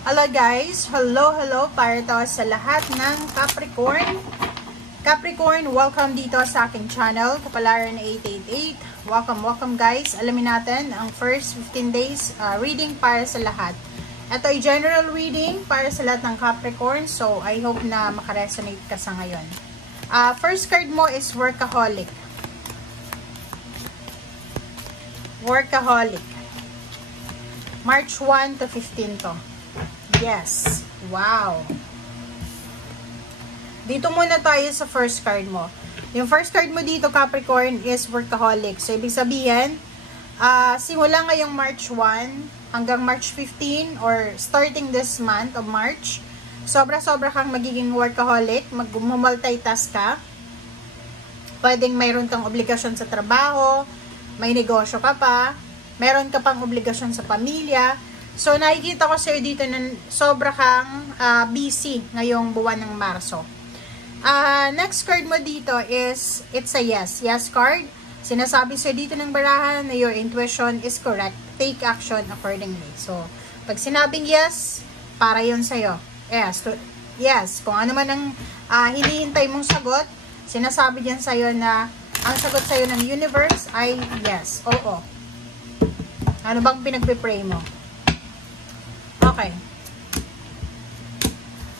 Hello guys! Hello para to sa lahat ng Capricorn. Capricorn, welcome dito sa aking channel, Kapalaran 888. Welcome guys. Alamin natin ang first 15 days reading para sa lahat. Ito ay general reading para sa lahat ng Capricorn. So, I hope na makaresonate ka sa ngayon. First card mo is Workaholic. Workaholic. March 1 to 15 to. Yes. Wow. Dito muna tayo sa first card mo. Yung first card mo dito, Capricorn, is Workaholic. So, ibig sabihin, simula ngayong March 1 hanggang March 15 or starting this month of March, sobra-sobra kang magiging workaholic, mag-multitask ka. Pwedeng mayroon kang obligasyon sa trabaho, may negosyo ka pa, meron ka pang obligasyon sa pamilya. So, nakikita ko sa'yo dito na sobra kang busy ngayong buwan ng Marso. Next card mo dito is, it's a yes. Yes card. Sinasabi sa'yo dito ng barahan na your intuition is correct. Take action accordingly. So, pag sinabing yes, para yun sa'yo. Yes. Yes. Kung ano man ang hinihintay mong sagot, sinasabi dyan sa'yo na ang sagot sa'yo ng universe ay yes. Oo. Ano bang pinagpipray mo? Okay.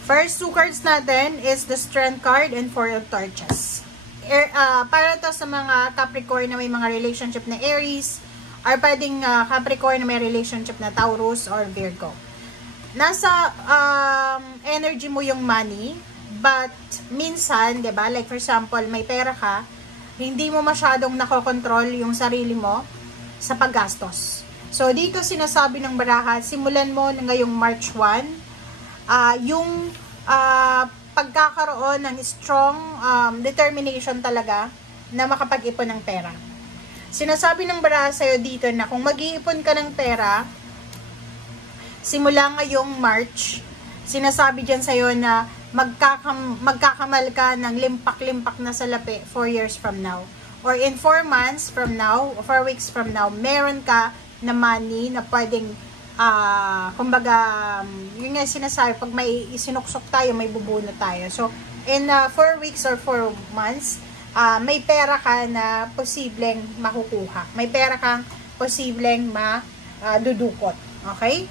First two cards natin is the Strength card and Four of Torches. Para to sa mga Capricorn na may mga relationship na Aries, or pwedeng Capricorn na may relationship na Taurus or Virgo. Nasa energy mo yung money, but minsan, 'di ba? Like for example, may pera ka, hindi mo masyadong nakokontrol yung sarili mo sa paggastos. So, dito sinasabi ng baraha, simulan mo ngayong March 1, yung pagkakaroon ng strong determination talaga na makapag-ipon ng pera. Sinasabi ng baraha sa'yo dito na kung mag-iipon ka ng pera, simula ngayong March, sinasabi dyan sa'yo na magkakamal ka ng limpak-limpak na salapi 4 years from now. Or in 4 months from now, or 4 weeks from now, meron ka na money na pwedeng, kumbaga, yun nga sinasabi, pag may isinuksok tayo, may bubuno tayo. So, in 4 weeks or 4 months, may pera ka na posibleng makukuha. May pera kang posibleng madudukot. Okay?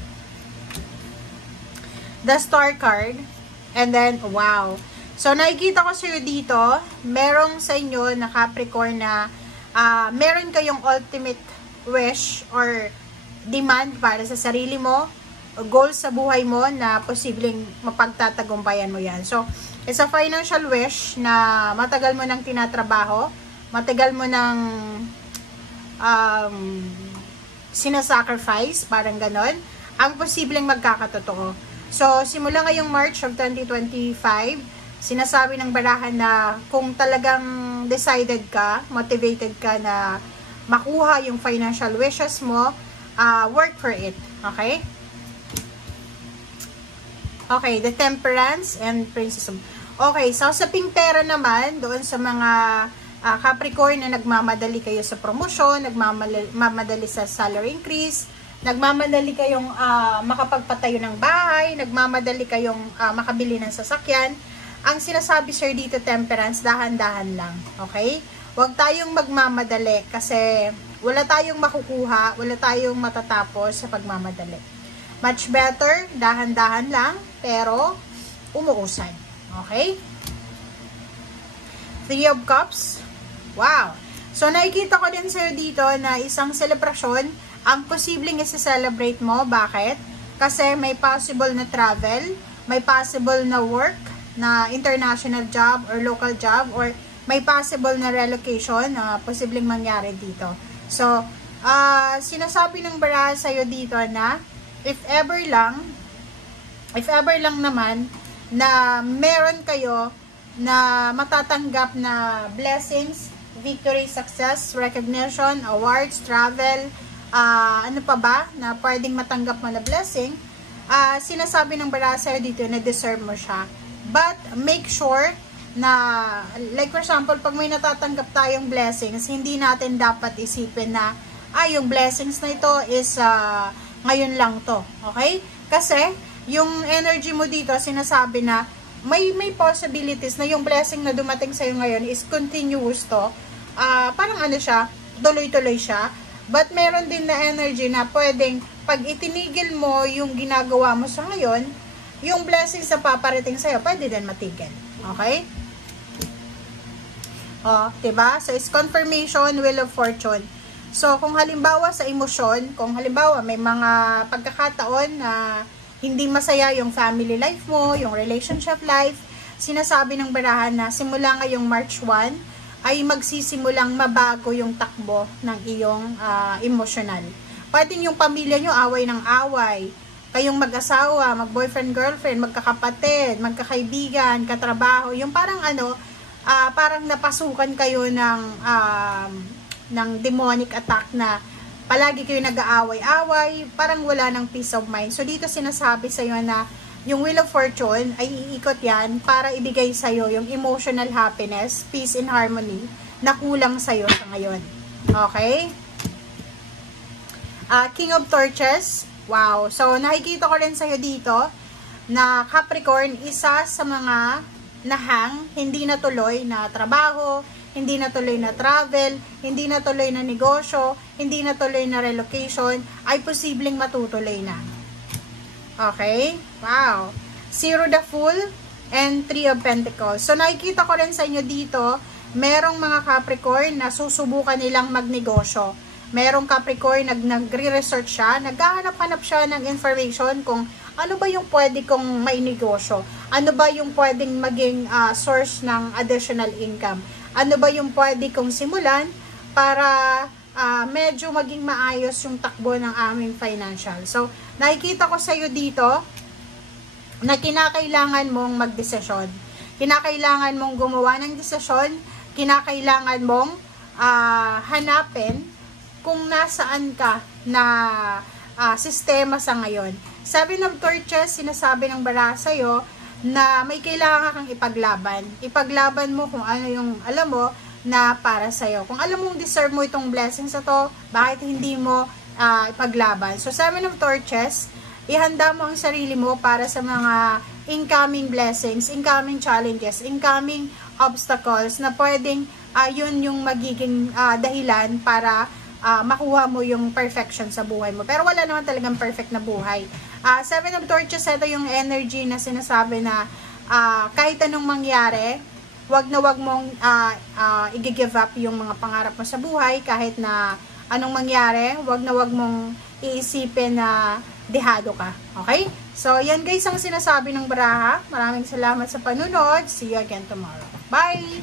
The Star card. And then, wow. So, nakikita ko sa'yo dito, merong sa inyo na Capricorn na meron kayong ultimate wish or demand para sa sarili mo, goal sa buhay mo na posibleng mapagtatagumpayan mo yan. So, it's a financial wish na matagal mo nang tinatrabaho, matagal mo nang sinasacrifice, parang ganon, ang posibleng magkakatotoo. So, simula ngayong March of 2025, sinasabi ng barahan na kung talagang decided ka, motivated ka na makuha yung financial wishes mo, work for it. Okay? Okay, the Temperance and Princess of... Okay, so sa ping pera naman, doon sa mga Capricorn na nagmamadali kayo sa promotion, nagmamadali sa salary increase, nagmamadali kayong makapagpatayo ng bahay, nagmamadali kayong makabili ng sasakyan, ang sinasabi sir dito, Temperance, dahan-dahan lang. Okay? Huwag tayong magmamadali kasi wala tayong makukuha, wala tayong matatapos sa pagmamadali. Much better, dahan-dahan lang, pero umuusad. Okay? Three of Cups. Wow! So, nakikita ko din sa'yo dito na isang selebrasyon ang posibleng isa-celebrate mo. Bakit? Kasi may possible na travel, may possible na work, na international job or local job, or may possible na relocation na posibleng mangyari dito. So, sinasabi ng baraha sa'yo dito na if ever lang naman na meron kayo na matatanggap na blessings, victory, success, recognition, awards, travel, ano pa ba na pwedeng matanggap mo na blessing, sinasabi ng baraha sa'yo dito na deserve mo siya. But, make sure na, like for example, pag may natatanggap tayong blessings, hindi natin dapat isipin na, yung blessings na ito is ngayon lang to. Okay? Kasi, yung energy mo dito, sinasabi na may possibilities na yung blessing na dumating sa'yo ngayon is continuous to. Parang ano siya, tuloy-tuloy siya. But meron din na energy na pwedeng pag itinigil mo yung ginagawa mo sa ngayon, yung blessings na paparating sa'yo, pwede din matigil. Okay? Diba? So, it's confirmation, wheel of fortune. So, kung halimbawa sa emosyon, kung halimbawa may mga pagkakataon na hindi masaya yung family life mo, yung relationship life, sinasabi ng barahan na simula ngayong March 1, ay magsisimulang mabago yung takbo ng iyong emosyonal. Pwedeng yung pamilya nyo away ng away, kayong mag-asawa, mag-boyfriend, girlfriend, magkakapatid, magkakaibigan, katrabaho, yung parang parang napasukan kayo ng demonic attack na palagi kayo nag-aaway-away, parang wala ng peace of mind. So dito sinasabi sa iyo na yung Wheel of Fortune ay iikot yan para ibigay sa iyo yung emotional happiness, peace and harmony na kulang sa iyo sa ngayon. Okay? King of Torches. Wow. So nakikita ko rin sa iyo dito na Capricorn, isa sa mga nahang, hindi natuloy na trabaho, hindi natuloy na travel, hindi natuloy na negosyo, hindi natuloy na relocation, ay posibleng matutuloy na. Okay? Wow. Zero the Fool and Three of Pentacles. So, nakikita ko rin sa inyo dito, merong mga Capricorn na susubukan nilang magnegosyo. Merong Capricorn nagre-research siya, naghahanap-hanap siya ng information kung ano ba yung pwede kong may negosyo, ano ba yung pwedeng maging source ng additional income, ano ba yung pwede kong simulan para medyo maging maayos yung takbo ng aming financial. So, nakikita ko sa iyo dito na kinakailangan mong magdesisyon. Kinakailangan mong gumawa ng desisyon, kinakailangan mong hanapin kung nasaan ka na sistema sa ngayon. Seven of Torches, sinasabi ng bara sa'yo na may kailangan kang ipaglaban. Ipaglaban mo kung ano yung alam mo na para sa'yo. Kung alam mong deserve mo itong blessings na to, bakit hindi mo ipaglaban? So, Seven of Torches, ihanda mo ang sarili mo para sa mga incoming blessings, incoming challenges, incoming obstacles na pwedeng yun yung magiging dahilan para makuha mo yung perfection sa buhay mo. Pero wala naman talagang perfect na buhay. Seven of Torches, ito yung energy na sinasabi na kahit anong mangyari, wag mong i-give up yung mga pangarap mo sa buhay. Kahit na anong mangyari, wag mong iisipin na dehado ka. Okay? So, yan guys ang sinasabi ng baraha. Maraming salamat sa panunod. See you again tomorrow. Bye!